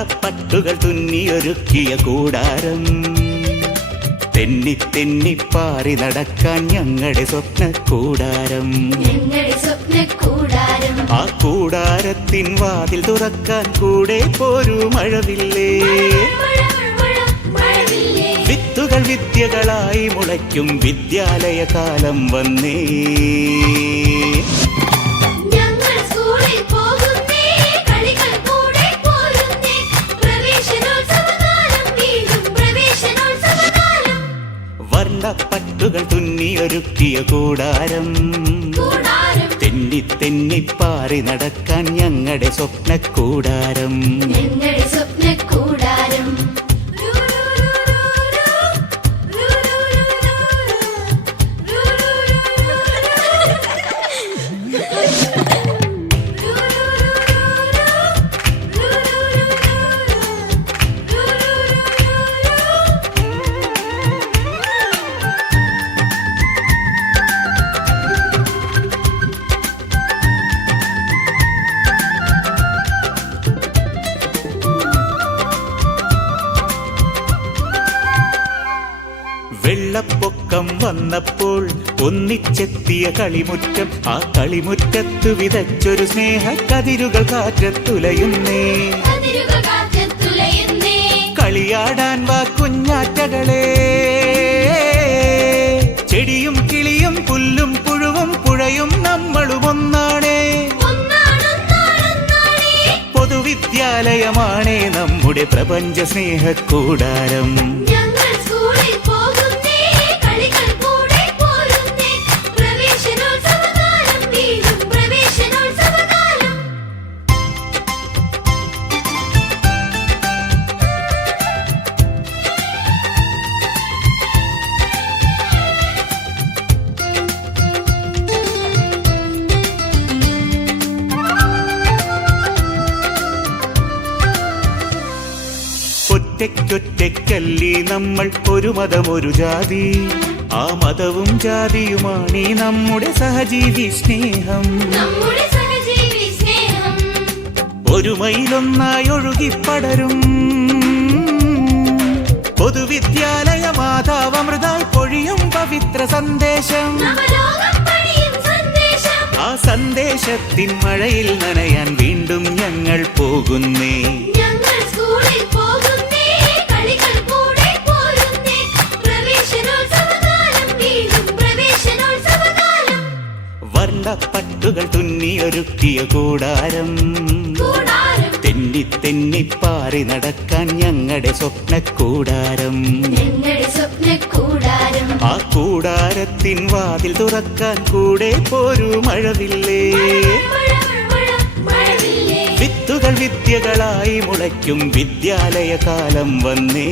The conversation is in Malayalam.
വർണ്ണപ്പട്ടുകൾ തുന്നിയൊരുക്കിയ കൂടാരം, തെന്നി തെന്നി പാറി നടക്കാൻ ഞങ്ങളുടെ സ്വപ്ന കൂടാരം. ആ കൂടാരത്തിൻ വാതിൽ തുറക്കാൻ കൂടെ പോരൂ മഴവില്ലേ. വിത്തുകൾ വിദ്യകളായി മുളയ്ക്കും വിദ്യാലയ കാലം വന്നേ. വർണ്ണപ്പട്ടുകൾ തുന്നിയൊരുക്കിയ കൂടാരം, തെന്നി തെന്നി പാറി നടക്കാൻ ഞങ്ങളുടെ സ്വപ്ന കൂടാരം. വെള്ളപ്പൊക്കം വന്നപ്പോൾ ഒന്നിച്ചെത്തിയ കളിമുറ്റം, ആ കളിമുറ്റത്തു വിതച്ചൊരു സ്നേഹ കതിരുകൾ കാറ്റത്തുലയുന്നേ. കളിയാടാൻ വാ കുഞ്ഞാറ്റകളെ, ചെടിയും കിളിയും പുല്ലും പുഴുവും പുഴയും നമ്മളും ഒന്നാണേ. പൊതുവിദ്യാലയമാണേ നമ്മുടെ പ്രപഞ്ച സ്നേഹക്കൂടാരം. ഒറ്റയ്ക്കൊറ്റയ്ക്കല്ലി നമ്മൾ, ഒരു മതം ഒരു ജാതി, ആ മതവും ജാതിയുമാണീ നമ്മുടെ സഹജീവി സ്നേഹം. ഒരു മൈലൊന്നായി ഒഴുകിപ്പടരും പൊതുവിദ്യാലയ മാതാവമൃതായി പൊഴിയും പവിത്ര സന്ദേശം. ആ സന്ദേശത്തിൻ മഴയിൽ നനയാൻ വീണ്ടും ഞങ്ങൾ പോകുന്നേ. വർണ്ണപ്പട്ടുകൾ തുന്നിയൊരുക്കിയ കൂടാരം, തെന്നി തെന്നി പാറി നടക്കാൻ ഞങ്ങളുടെ സ്വപ്ന കൂടാരം. ആ കൂടാരത്തിൻ വാതിൽ തുറക്കാൻ കൂടെ പോരൂ മഴവില്ലേ. വിത്തുകൾ വിദ്യകളായി മുളയ്ക്കും വിദ്യാലയ കാലം വന്നേ.